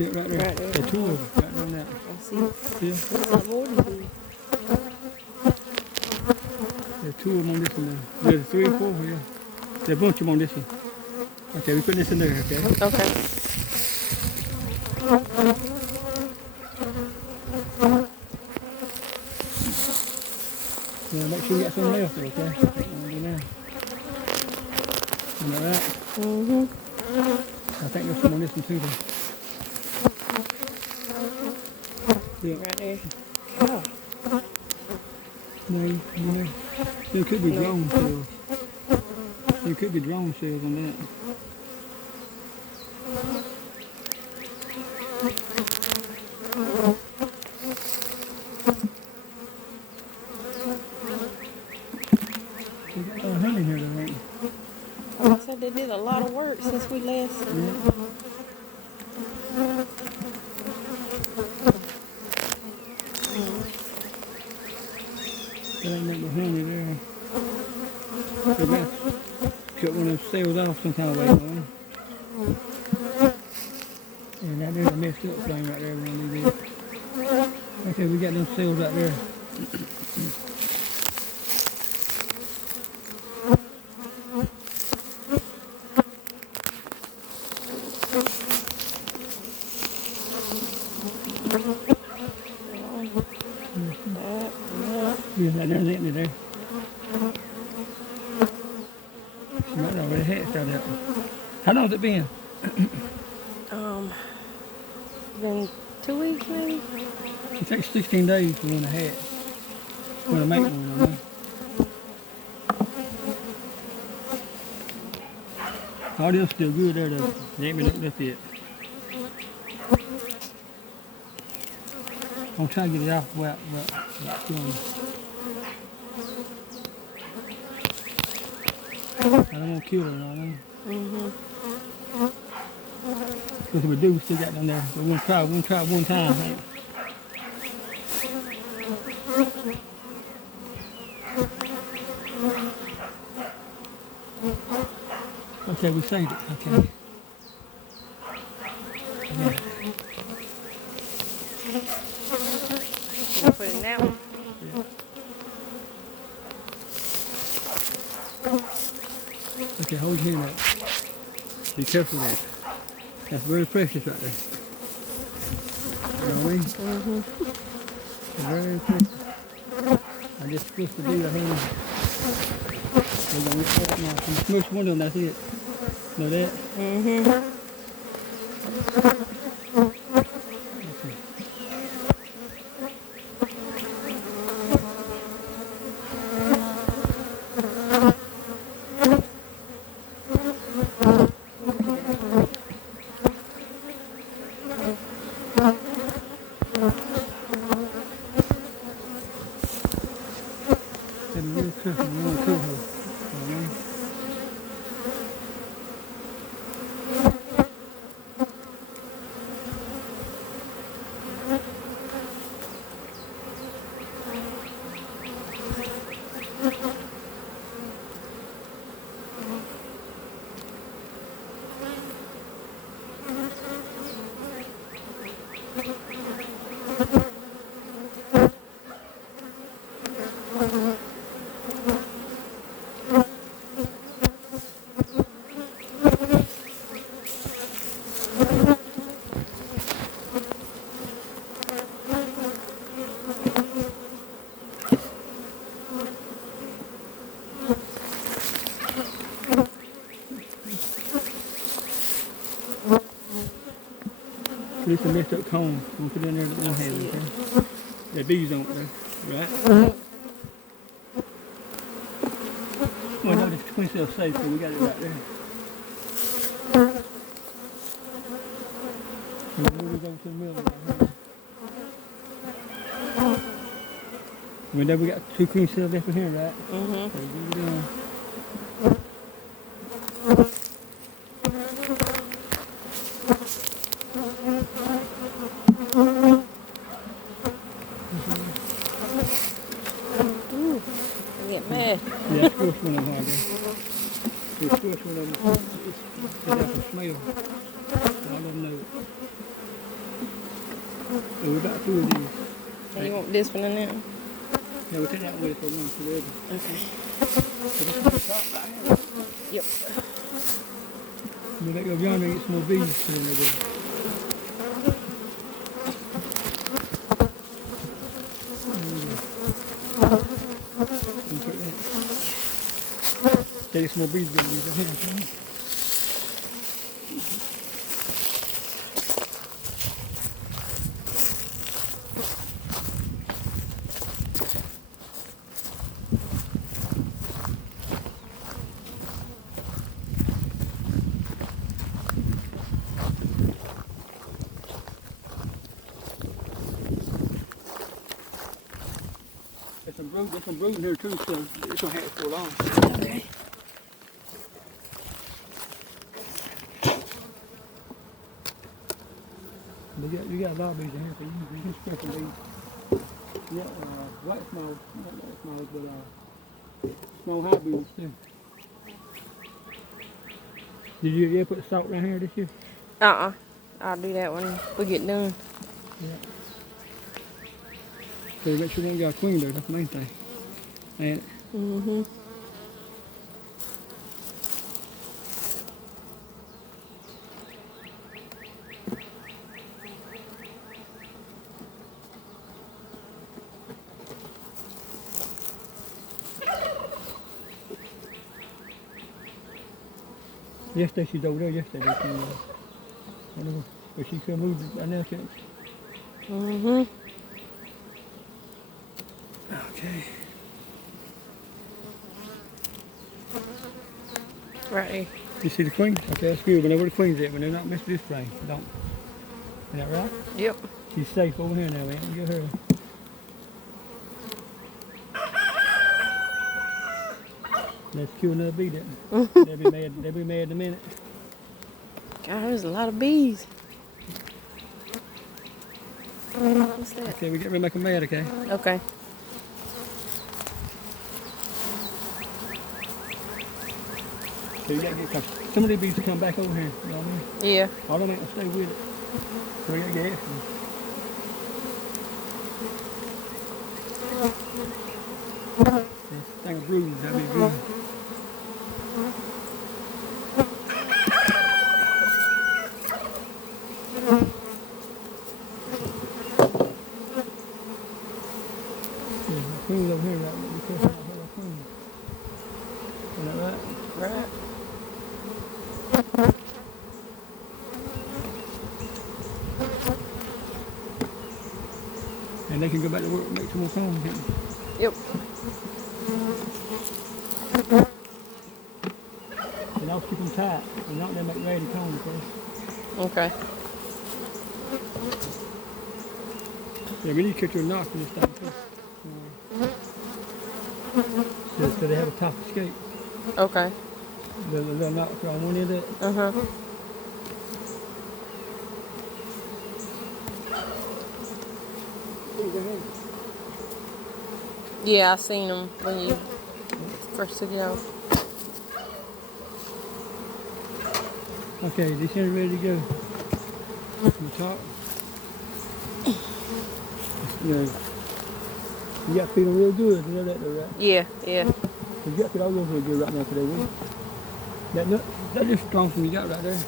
See it right there? Right there. There are two of them right on that. I see. See? Looks like more than two. There are two of them on this one now. There's 3 or 4, yeah. There's a bunch of them on this one. Okay, we put this in there, okay? Okay. Yeah, make sure you got some left, okay? Do now. Isn't that right? Mm-hmm. I think there's some on this one too, though. Yeah. Right there. Oh. No. There could be drone cells. There could be drone cells on that. They got a lot of honey here, though, ain't they? I said they did a lot of work since we last. Yeah. There ain't no honey there. So that's cut one of those cells off some kind of way, man. And that there's a messed up thing right there. We're gonna leave it. Okay, we got those cells right there. Yeah, right there's it there. She might already hatched out there. How long has it been? Been 2 weeks maybe? It takes 16 days for one to hatch. Well, to make one, I know. All this still good there though. They ain't been looked up yet. I'm trying to get it off without killing it. I don't want to kill her, you know what I mean? Mm-hmm. Because we do, we still got them there. We're going to try one time, right? Okay, we saved it, okay. Yeah. You put it in that one? Okay, hold your hand up. Be careful of that. That's very precious right there. You know what I mean? Mm-hmm. Very precious. I just supposed to do the hand. We're going to look that now. From the smush window, that's it. Know that? Mm-hmm. Okay. Gotta be real careful. We don't want to kill her. You know what I mean? This is a messed up cone. We'll put it in there that one hand, okay? The bees on it there, right? Well, no, the twin cell's safe, so we got it right there. And we'll move these over to the middle right here. And then we got 2 queen cells left in here, right? Mm-hmm. So move it down. Ooh, I get mad. Yeah, squish one of them right there. So squish one of them. Get out some smell. So I let them know it. we got 2 of these. And you want this one in there? Yeah, we'll take that with us for one, for the other. Okay. So this is the top right here. Yep. We'll let go beyond and get some more bees put in there. Take some more bees with these in here. There's some brood in here too, so it's gonna have to go long. Okay. You got a lot of bees in here, so you can spread some bees. Yeah, white small, not white small, but small hive bees too. Did you ever put salt around here this year? I'll do that when we get done. Yeah. So make sure you got a queen there, that's the main thing. And Mm-hmm. yesterday she's over there yesterday. I don't know, but she could move right now, can't she? Mm-hmm. Okay. Right. You see the queen? Okay, that's good. We know where the queen's at, but they're not missing this frame. Don't. Is that right? Yep. She's safe over here now, man. Get her. Let's kill another bee, then. They'll be mad. They'll be mad in a minute. God, there's a lot of bees. What's that? Okay, we get ready to make them mad, okay? Okay. So you gotta get, cause some of these bees come back over here. You know what I mean? Yeah. All of them ain't gonna stay with it. So we gotta get extra. This thing of brood, that'd be good. Queen's over here, right? Be careful not to hurt our queen. Isn't that right? Right. And they can go back to work and make some more combs, can't they? Yep. And I'll keep them tight, and not them make ready to comb, okay? Okay. Yeah, we need to cut your knots in this thing too. So they have a top escape. Okay. The little knots on one end of it. Uh-huh. Yeah, I seen them when you first took it out. Okay, this is ready to go. From the top. You got to feed them real good, you know that though, right? Yeah, yeah. You got to feed all those real good right now today, wouldn't you? That just strong from you got right there.